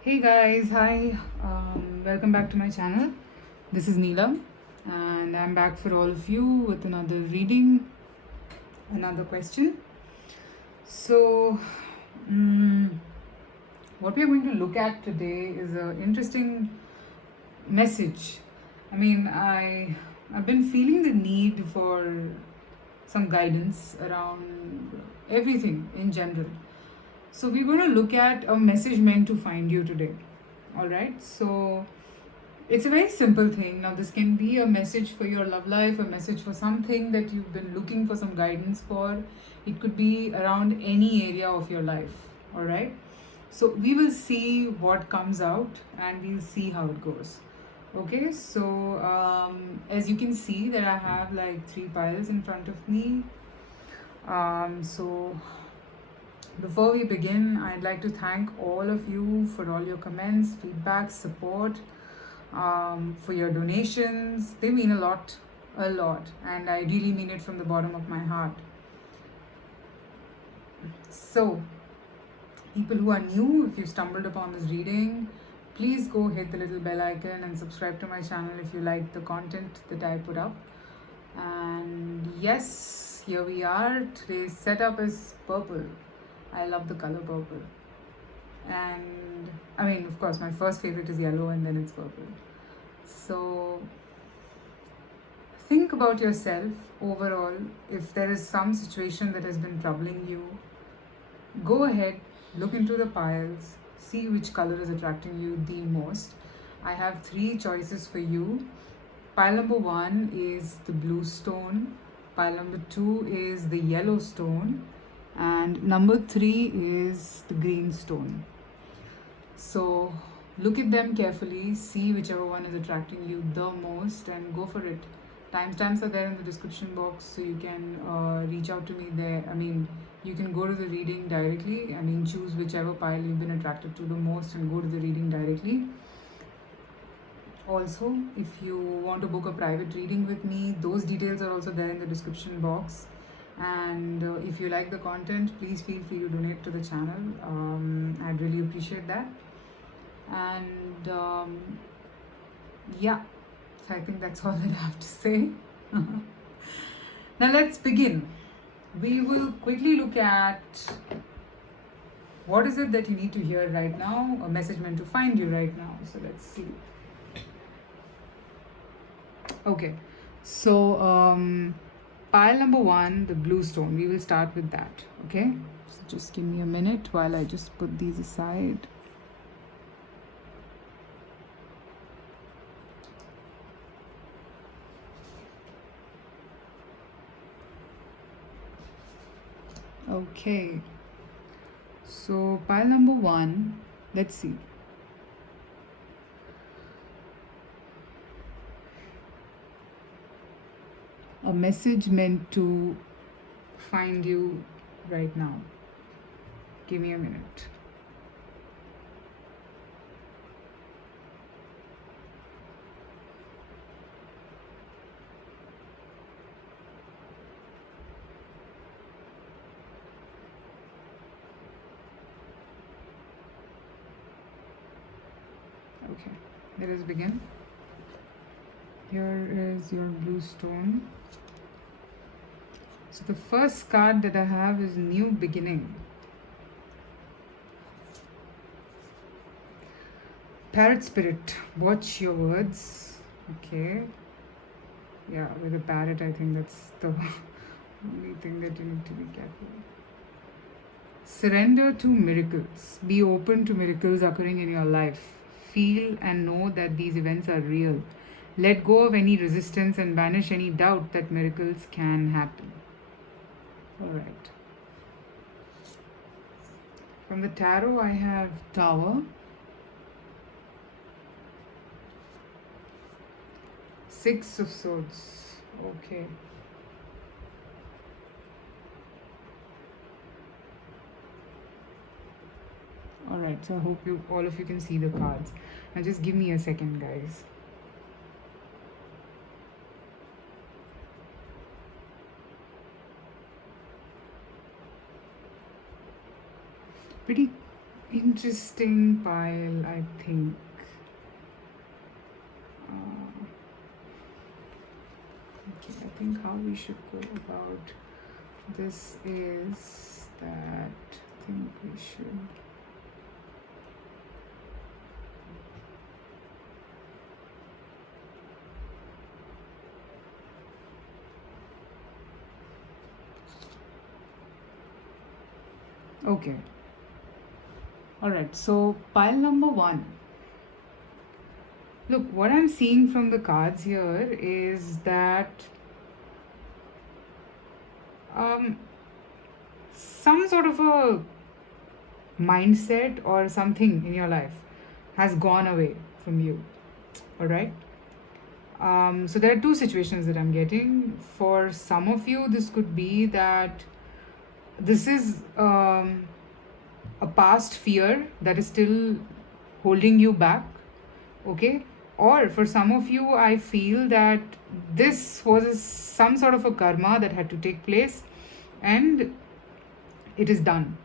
Hey guys, hi. Welcome back to my channel. This is Neelam, and I'm back for all of you with another reading, another question. So, mm, what we are going to look at today is an interesting message. I've been feeling the need for some guidance around everything in general. So, we're going to look at a message meant to find you today. All right. So, it's a very simple thing. Now, this can be a message for your love life, a message for something that you've been looking for some guidance for. It could be around any area of your life. All right. So, we will see what comes out and we'll see how it goes. Okay. So, as you can see, that I have like three piles in front of me. So, before we begin, I'd like to thank all of you for all your comments, feedback, support, for your donations. They mean a lot, and I really mean it from the bottom of my heart. So, people who are new, if you stumbled upon this reading, please go hit the little bell icon and subscribe to my channel if you like the content that I put up. And yes, here we are. Today's setup is purple. I love the color purple. And of course, my first favorite is yellow and then it's purple. So, think about yourself overall. If there is some situation that has been troubling you, go ahead, look into the piles, see which color is attracting you the most. I have three choices for you. Pile number one is the blue stone, pile number two is the yellow stone, and number three is the green stone. So, look at them carefully, see whichever one is attracting you the most, and go for it. Timestamps are there in the description box, so you can reach out to me there. You can go to the reading directly. Choose whichever pile you've been attracted to the most and go to the reading directly. Also, if you want to book a private reading with me, those details are also there in the description box. And if you like the content, please feel free to donate to the channel. I'd really appreciate that. And yeah, so I think that's all that I have to say. Now let's begin. We will quickly look at what is it that you need to hear right now, a message meant to find you right now. So let's see. Okay, so pile number one, the blue stone, we will start with that. Okay, so just give me a minute while I just put these aside. Okay, so pile number one, let's see. A message meant to find you right now. Give me a minute. Okay, let us begin. Here is your blue stone. So the first card that I have is New Beginning. Parrot Spirit, watch your words. Okay. Yeah, with a parrot, I think that's the only thing that you need to be careful. Surrender to miracles. Be open to miracles occurring in your life. Feel and know that these events are real. Let go of any resistance and banish any doubt that miracles can happen. All right. From the tarot, I have Tower, Six of Swords. Okay. All right. So I hope all of you can see the cards. Now just give me a second, guys. Pretty Interesting pile, I think. Uh, okay, I think how we should go about this is that I think we should. Okay. All right. So pile number one. Look, what I'm seeing from the cards here is that um, some sort of a mindset or something in your life has gone away from you. All right. So there are two situations that I'm getting. For some of you, this could be that this is a past fear that is still holding you back. Okay. Or for some of you, I feel that this was some sort of a karma that had to take place and it is done.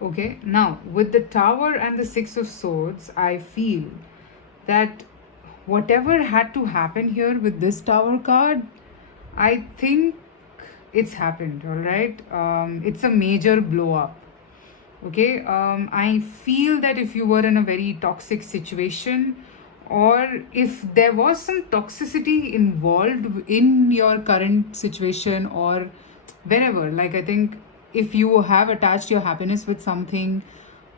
Okay, now with the Tower and the Six of Swords, I feel that whatever had to happen here with this Tower card, I think it's happened, all right? It's a major blow up. Okay, I feel that if you were in a very toxic situation, or if there was some toxicity involved in your current situation or wherever, like I think if you have attached your happiness with something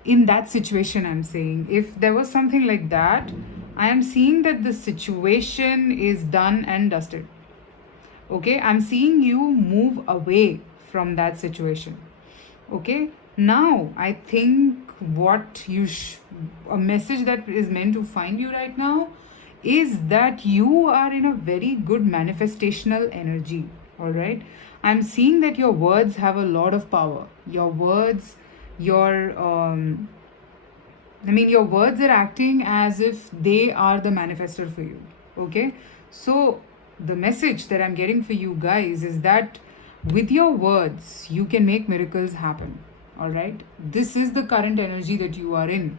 in that situation, I'm saying if there was something like that, I am seeing that the situation is done and dusted. Okay, I'm seeing you move away from that situation. Okay, now I think what a message that is meant to find you right now is that you are in a very good manifestational energy. All right, I'm seeing that your words have a lot of power. Your words, your your words are acting as if they are the manifester for you. Okay, so the message that I'm getting for you guys is that with your words, you can make miracles happen. All right, this is the current energy that you are in.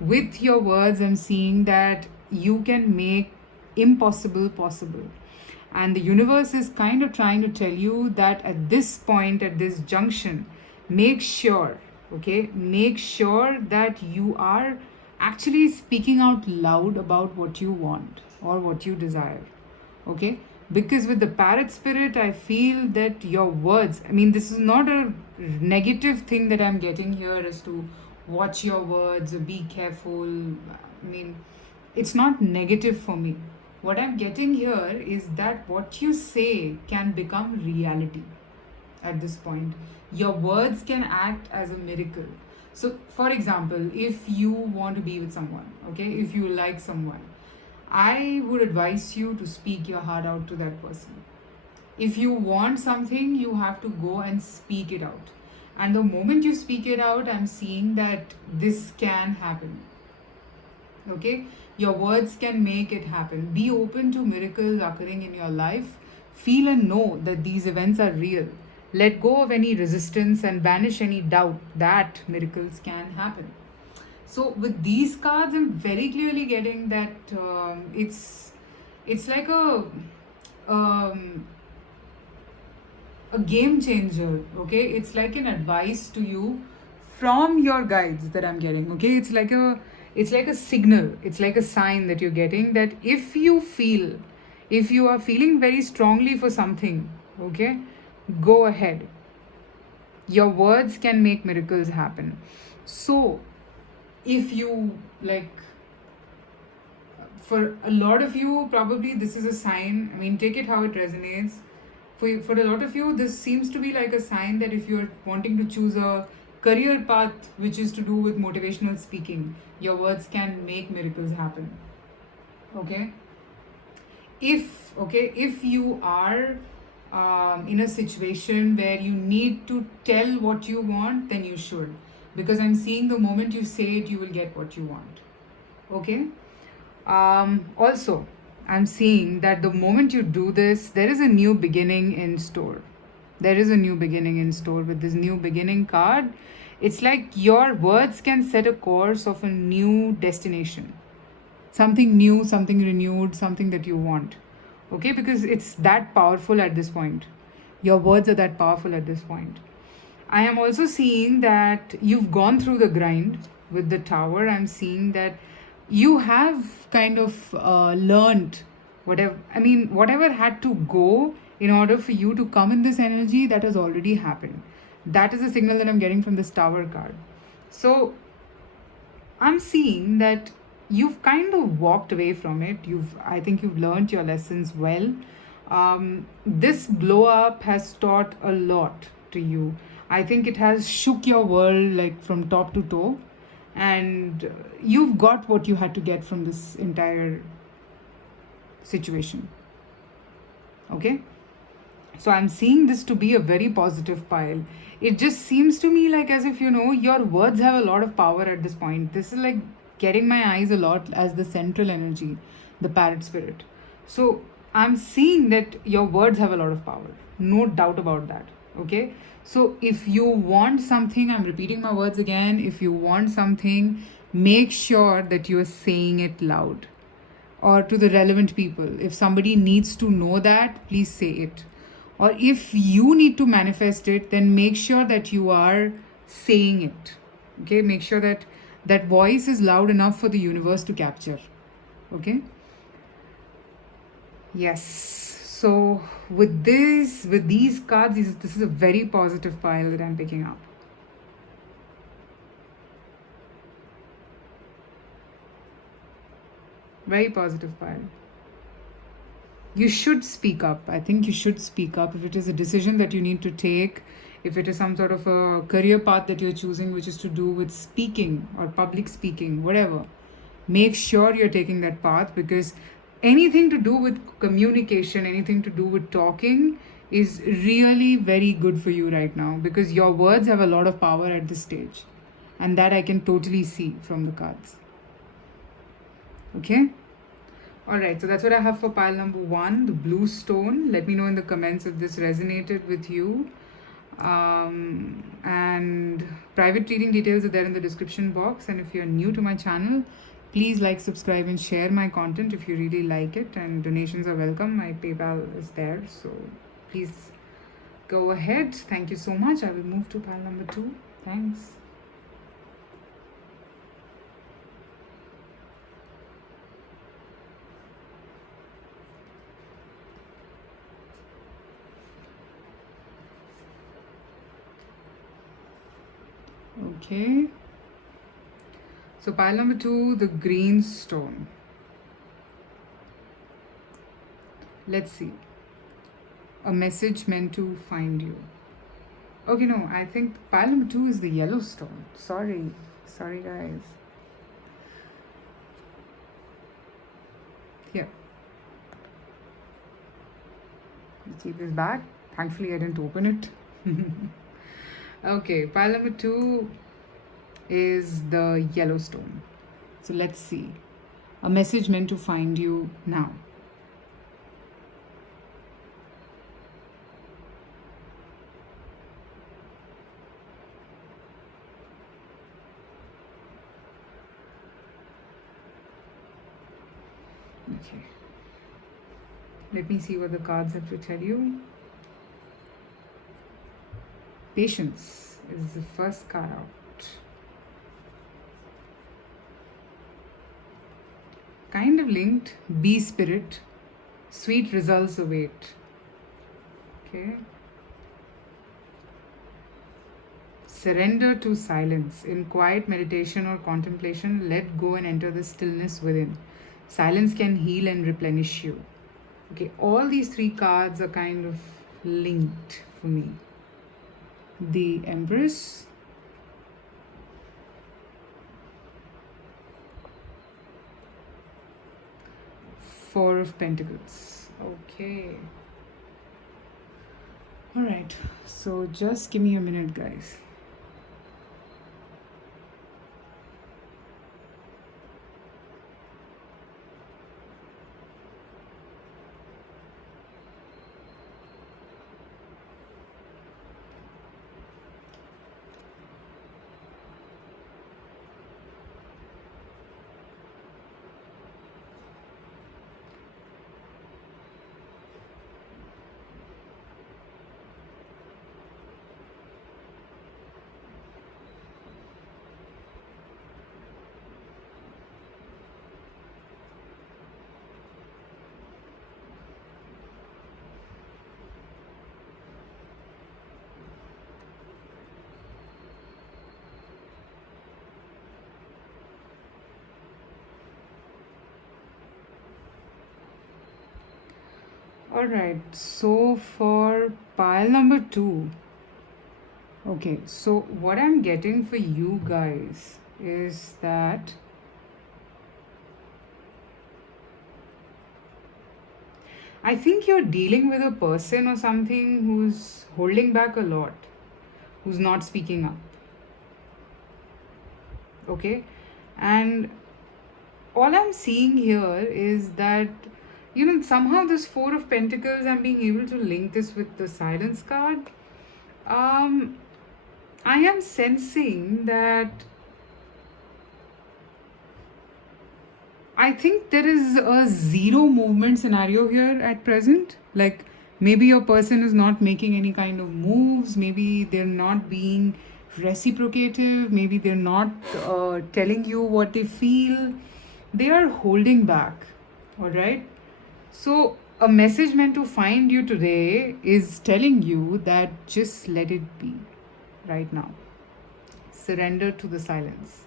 With your words, I'm seeing that you can make impossible possible. And the universe is kind of trying to tell you that at this point, at this junction, make sure, okay, make sure that you are actually speaking out loud about what you want or what you desire. Okay, because with the parrot spirit, I feel that your words, this is not a negative thing that I'm getting here as to watch your words or be careful. It's not negative for me. What I'm getting here is that what you say can become reality at this point. Your words can act as a miracle. So, for example, if you want to be with someone, okay, if you like someone, I would advise you to speak your heart out to that person. If you want something, you have to go and speak it out. And the moment you speak it out, I'm seeing that this can happen. Okay, your words can make it happen. Be open to miracles occurring in your life. Feel and know that these events are real. Let go of any resistance and banish any doubt that miracles can happen. So with these cards, I'm very clearly getting that it's like a game changer. Okay, it's like an advice to you from your guides that I'm getting. Okay, it's like a signal, it's like a sign that you're getting that if you are feeling very strongly for something, okay, go ahead. Your words can make miracles happen. So if you like, for a lot of you, probably this is a sign. Take it how it resonates. For a lot of you, this seems to be like a sign that if you're wanting to choose a career path which is to do with motivational speaking, your words can make miracles happen. Okay, if you are in a situation where you need to tell what you want, then you should, because I'm seeing the moment you say it, you will get what you want. Okay, also I'm seeing that the moment you do this, there is a new beginning in store. There is a new beginning in store with this new beginning card. It's like your words can set a course of a new destination, something new, something renewed, something that you want. Okay, because it's that powerful at this point. Your words are that powerful at this point. I am also seeing that you've gone through the grind with the tower. I'm seeing that you have kind of learned whatever had to go in order for you to come in this energy, that has already happened. That is a signal that I'm getting from this tower card. So I'm seeing that you've kind of walked away from it. I think you've learned your lessons well. This blow up has taught a lot to you. I think it has shook your world like from top to toe, and you've got what you had to get from this entire situation. Okay? So I'm seeing this to be a very positive pile. It just seems to me like as if, your words have a lot of power at this point. This is like getting my eyes a lot as the central energy, the parrot spirit. So I'm seeing that your words have a lot of power. No doubt about that. Okay? So if you want something, I'm repeating my words again. If you want something, make sure that you are saying it loud or to the relevant people. If somebody needs to know that, please say it. Or if you need to manifest it, then make sure that you are saying it. Okay, make sure that that voice is loud enough for the universe to capture. Okay, yes. So with these cards, this is a very positive pile that I'm picking up. Very positive pile. You should speak up. I think you should speak up if it is a decision that you need to take, if it is some sort of a career path that you're choosing, which is to do with speaking or public speaking, whatever. Make sure you're taking that path, because anything to do with communication, anything to do with talking is really very good for you right now, because your words have a lot of power at this stage. And that I can totally see from the cards. Okay? Alright, so that's what I have for pile number 1, the blue stone. Let me know in the comments if this resonated with you. And private reading details are there in the description box. And if you're new to my channel, please like, subscribe, and share my content if you really like it. And donations are welcome. My PayPal is there, so please go ahead. Thank you so much. I will move to pile number 2. Thanks. Okay. So pile number 2, the green stone. Let's see. A message meant to find you. Okay, no, I think pile number 2 is the yellow stone. Sorry guys. Here. Let's keep this back. Thankfully, I didn't open it. Okay, pile number 2 is the yellow stone. So let's see. A message meant to find you now. Okay. Let me see what the cards have to tell you. Patience is the first card out. Kind of linked. Be spirit. Sweet results await. Okay. Surrender to silence. In quiet meditation or contemplation, let go and enter the stillness within. Silence can heal and replenish you. Okay, all these 3 cards are kind of linked for me. The Empress, Four of Pentacles. Okay. Alright, so just give me a minute, guys. All right, so for pile number 2, okay, so what I'm getting for you guys is that I think you're dealing with a person or something who's holding back a lot, who's not speaking up, okay? And all I'm seeing here is that, somehow this Four of Pentacles, I'm being able to link this with the Silence card. Um, I am sensing that I think there is a zero movement scenario here at present. Like maybe your person is not making any kind of moves, maybe they're not being reciprocative, maybe they're not telling you what they feel, they are holding back. All right. So, a message meant to find you today is telling you that just let it be right now. Surrender to the silence.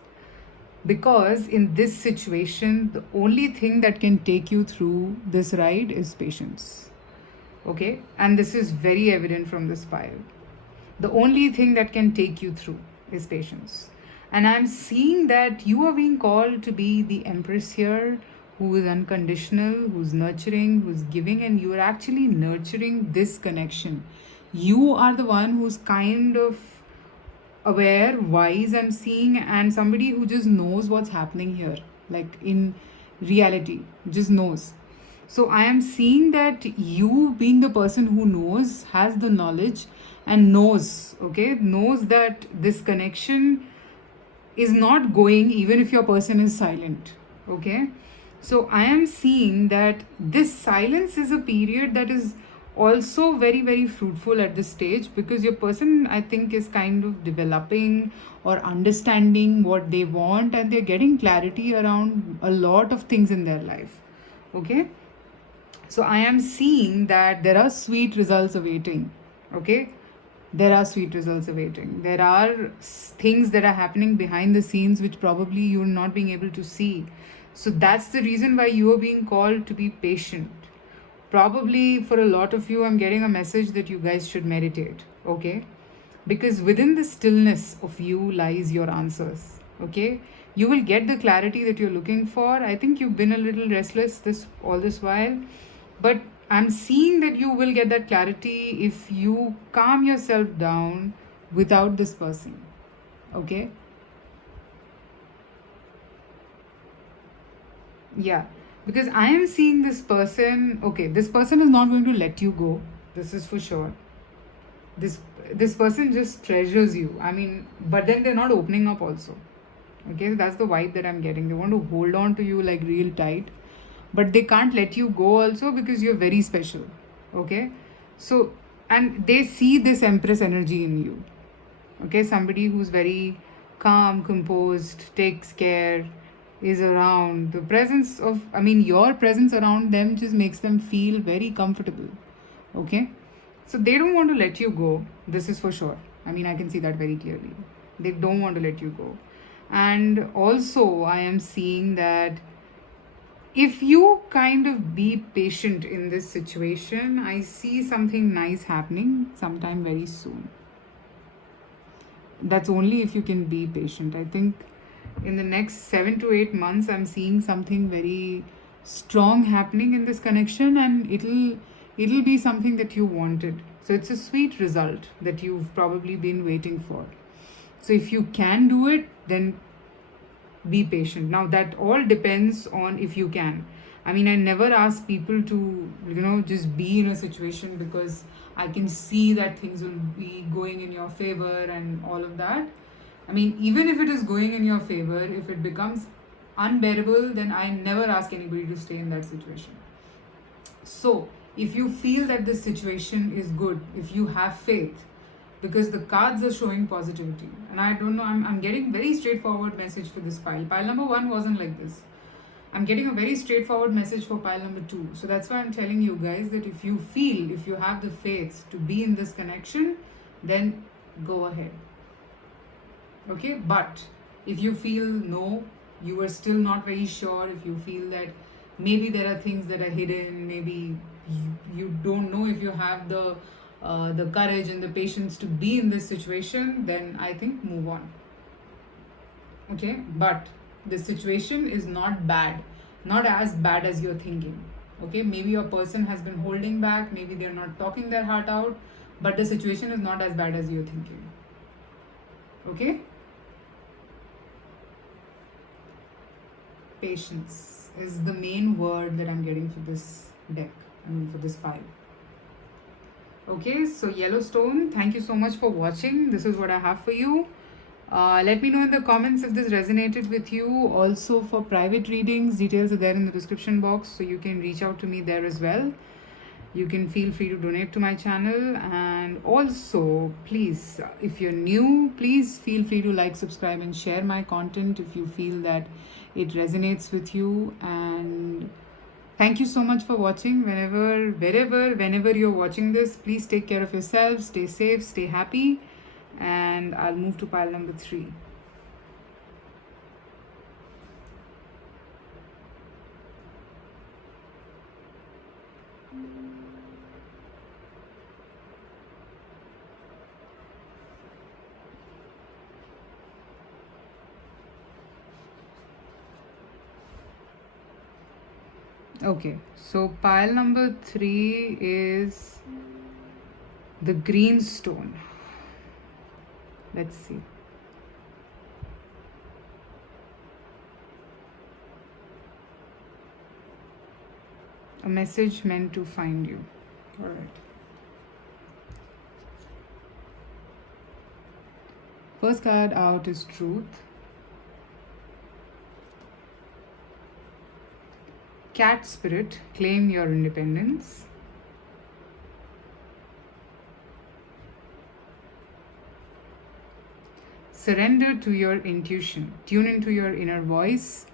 Because in this situation, the only thing that can take you through this ride is patience. Okay? And this is very evident from this pile. The only thing that can take you through is patience. And I'm seeing that you are being called to be the Empress here, who is unconditional, who's nurturing, who's giving, and you are actually nurturing this connection. You are the one who's kind of aware, wise, I'm seeing, and somebody who just knows what's happening here, like in reality, just knows. So I am seeing that you, being the person who knows, has the knowledge and knows, okay, knows that this connection is not going even if your person is silent, okay. So I am seeing that this silence is a period that is also very very fruitful at this stage, because your person, I think, is kind of developing or understanding what they want, and they're getting clarity around a lot of things in their life, okay. So I am seeing that there are sweet results awaiting, okay. There are sweet results awaiting. There are things that are happening behind the scenes which probably you're not being able to see. So that's the reason why you are being called to be patient. Probably for a lot of you, I'm getting a message that you guys should meditate, okay? Because within the stillness of you lies your answers, okay? You will get the clarity that you're looking for. I think you've been a little restless all this while, but I'm seeing that you will get that clarity if you calm yourself down without this person, okay. Yeah, because I am seeing this person, okay, this person is not going to let you go, this is for sure. This person just treasures you, I mean, but then they're not opening up also, okay. That's the vibe that I'm getting. They want to hold on to you like real tight, but they can't let you go also because you're very special, okay. So, and they see this Empress energy in you, okay. Somebody who's very calm, composed, takes care, is around. The presence of, I mean, your presence around them just makes them feel very comfortable, okay. So they don't want to let you go, this is for sure. I mean, I can see that very clearly. They don't want to let you go. And also I am seeing that if you kind of be patient in this situation, I see something nice happening sometime very soon. That's only if you can be patient. I think in the next 7 to 8 months, I'm seeing something very strong happening in this connection, and it'll be something that you wanted. So it's a sweet result that you've probably been waiting for. So if you can do it, then be patient. Now that all depends on if you can. I mean, I never ask people to, just be in a situation because I can see that things will be going in your favor and all of that. I mean, even if it is going in your favor, if it becomes unbearable, then I never ask anybody to stay in that situation. So if you feel that this situation is good, if you have faith, because the cards are showing positivity, and I don't know, I'm getting very straightforward message for this pile. Pile number 1 wasn't like this. I'm getting a very straightforward message for pile number 2. So that's why I'm telling you guys that if you feel, if you have the faith to be in this connection, then go ahead, okay. But if you feel no, you are still not very sure, if you feel that maybe there are things that are hidden, maybe you don't know if you have the courage and the patience to be in this situation, then I think move on. Okay, but the situation is not bad, not as bad as you're thinking. Okay, maybe your person has been holding back, maybe they're not talking their heart out, but the situation is not as bad as you're thinking. Okay, patience is the main word that I'm getting for this deck, for this file. Okay, so Yellowstone, thank you so much for watching. This is what I have for you. Let me know in the comments if this resonated with you. Also, for private readings, details are there in the description box, so you can reach out to me there as well. You can feel free to donate to my channel, and also please, if you're new, please feel free to like, subscribe and share my content if you feel that it resonates with you. And thank you so much for watching. Whenever you're watching this, please take care of yourself, stay safe, stay happy, and I'll move to pile number 3. Okay, so pile number 3 is the green stone. Let's see. A message meant to find you. All right. First card out is Truth. Cat Spirit, claim your independence. Surrender to your intuition. Tune into your inner voice.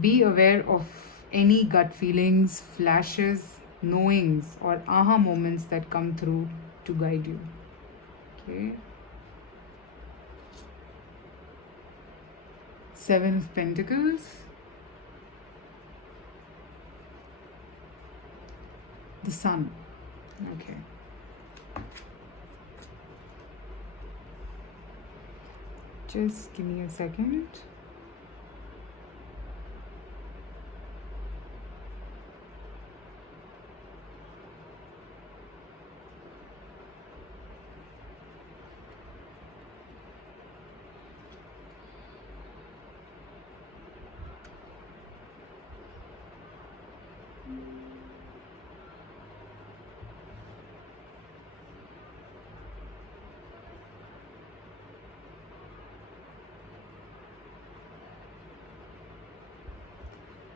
Be aware of any gut feelings, flashes, knowings, or aha moments that come through to guide you. Okay. 7 of Pentacles. The Sun. Okay. Just give me a second.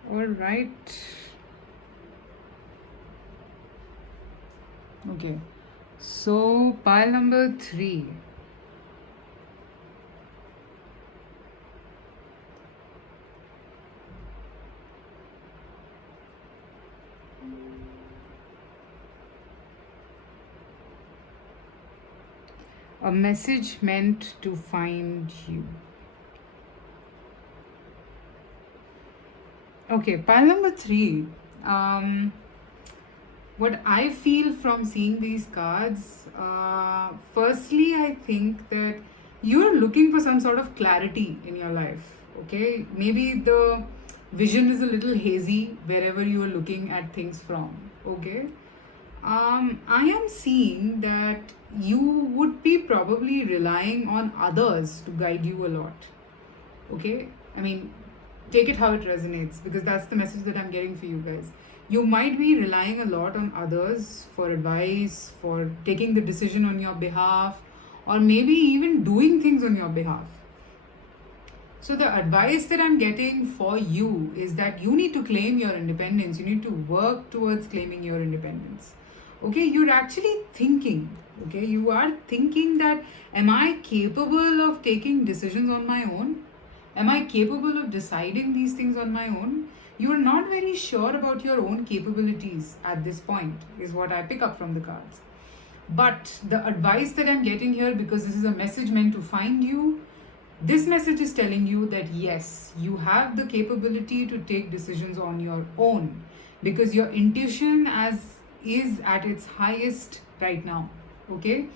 All right. Okay. So pile number 3. A message meant to find you. Okay, pile number 3. What I feel from seeing these cards, firstly, I think that you're looking for some sort of clarity in your life. Okay, maybe the vision is a little hazy wherever you are looking at things from. Okay, I am seeing that you would be probably relying on others to guide you a lot. Okay, take it how it resonates, because that's the message that I'm getting for you guys. You might be relying a lot on others for advice, for taking the decision on your behalf, or maybe even doing things on your behalf. So the advice that I'm getting for you is that you need to claim your independence. You need to work towards claiming your independence. Okay, you're actually thinking, okay, you are thinking that, am I capable of taking decisions on my own? Am I capable of deciding these things on my own? You are not very sure about your own capabilities at this point, is what I pick up from the cards. But the advice that I'm getting here, because this is a message meant to find you, this message is telling you that yes, you have the capability to take decisions on your own, because your intuition is at its highest right now. Okay,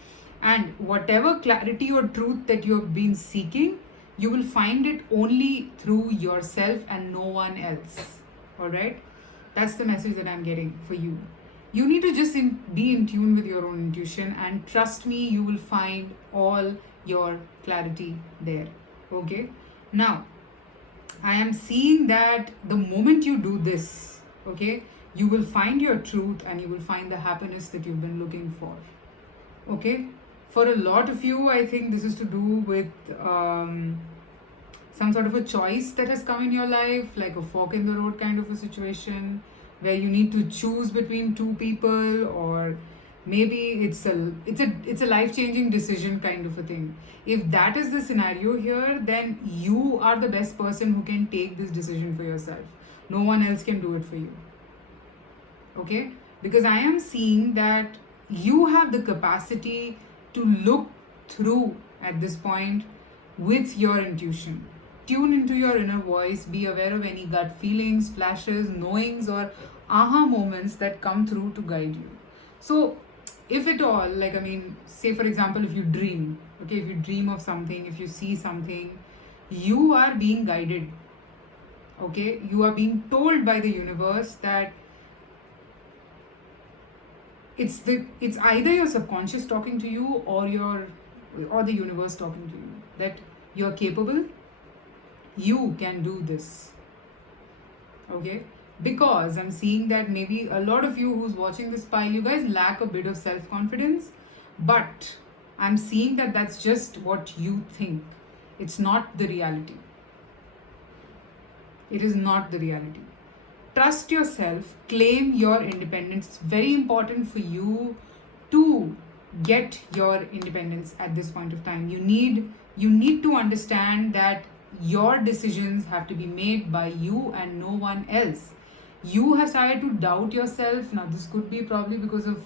and whatever clarity or truth that you have been seeking, you will find it only through yourself and no one else. All right, that's the message that I'm getting for you. You need to just be in tune with your own intuition, and trust me, you will find all your clarity there. Okay, now I am seeing that the moment you do this, okay, you will find your truth and you will find the happiness that you've been looking for. Okay, for a lot of you, I think this is to do with some sort of a choice that has come in your life, like a fork in the road kind of a situation where you need to choose between two people, or maybe it's a life changing decision kind of a thing. If that is the scenario here, then you are the best person who can take this decision for yourself. No one else can do it for you. Okay, because I am seeing that you have the capacity to look through at this point with your intuition. Tune into your inner voice, be aware of any gut feelings, flashes, knowings, or aha moments that come through to guide you. So, if at all, like, I mean, say for example, if you dream, okay, if you dream of something, if you see something, you are being guided. Okay, you are being told by the universe that it's either your subconscious talking to you or the universe talking to you, that you're capable, you can do this. Okay, because I'm seeing that maybe a lot of you who's watching this pile, you guys lack a bit of self-confidence, but I'm seeing that that's just what you think. It's not the reality. It is not the reality. Trust yourself, claim your independence. It's very important for you to get your independence at this point of time. You need to understand that your decisions have to be made by you and no one else. You have started to doubt yourself. Now this could be probably because of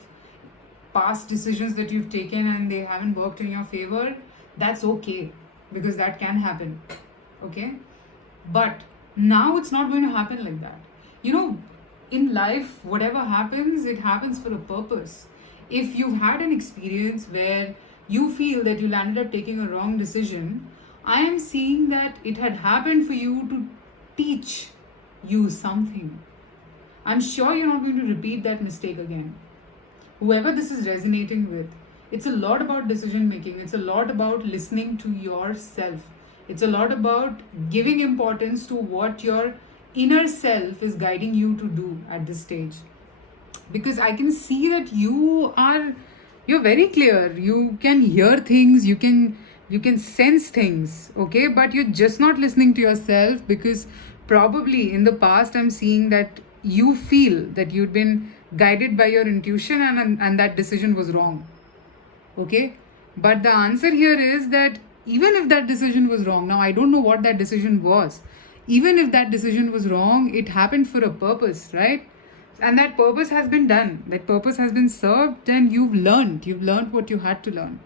past decisions that you've taken and they haven't worked in your favor. That's okay, because that can happen. Okay, but now it's not going to happen like that. In life, whatever happens, it happens for a purpose. If you've had an experience where you feel that you landed up taking a wrong decision, I am seeing that it had happened for you to teach you something. I'm sure you're not going to repeat that mistake again. Whoever this is resonating with, it's a lot about decision making. It's a lot about listening to yourself. It's a lot about giving importance to what your inner self is guiding you to do at this stage. Because I can see that you're very clear. You can hear things, you can sense things, okay, but you're just not listening to yourself, because probably in the past I'm seeing that you feel that you'd been guided by your intuition and that decision was wrong. Okay, but the answer here is that even if that decision was wrong, now I don't know what that decision was, even if that decision was wrong, it happened for a purpose, right? And that purpose has been done, that purpose has been served, and you've learned what you had to learn.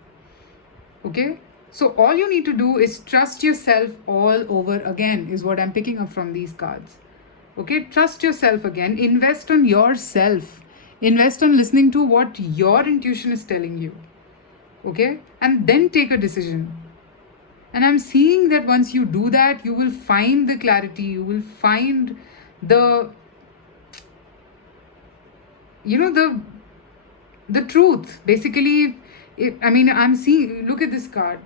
Okay, so all you need to do is trust yourself all over again, is what I'm picking up from these cards. Okay, trust yourself again, invest on yourself, invest on listening to what your intuition is telling you. Okay, and then take a decision. And I'm seeing that once you do that, you will find the clarity, you will find the truth. Basically, I'm seeing, look at this card.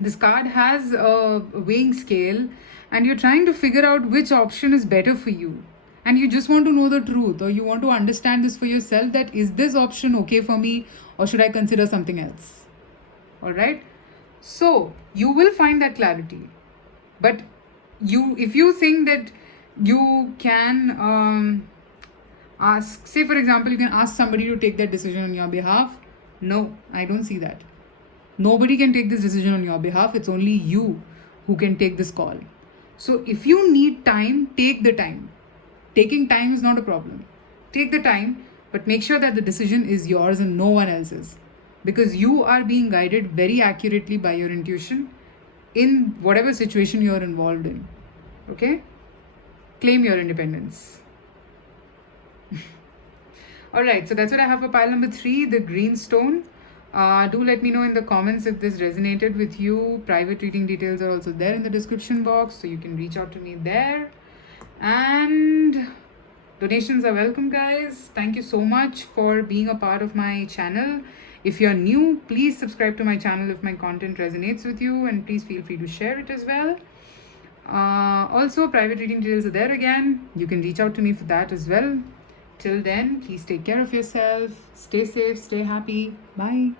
This card has a weighing scale, and you're trying to figure out which option is better for you. And you just want to know the truth, or you want to understand this for yourself, that is this option okay for me, or should I consider something else? All right. So you will find that clarity. But if you think that you can ask, say for example, you can ask somebody to take that decision on your behalf. No, I don't see that. Nobody can take this decision on your behalf. It's only you who can take this call. So if you need time, take the time. Taking time is not a problem. Take the time, but make sure that the decision is yours and no one else's. Because you are being guided very accurately by your intuition in whatever situation you're involved in. Okay? Claim your independence. All right, so that's what I have for pile number 3, the green stone. Do let me know in the comments if this resonated with you. Private reading details are also there in the description box, so you can reach out to me there. And donations are welcome, guys. Thank you so much for being a part of my channel. If you're new, please subscribe to my channel if my content resonates with you, and please feel free to share it as well. Also, private reading details are there again. You can reach out to me for that as well. Till then, please take care of yourself. Stay safe, stay happy. Bye.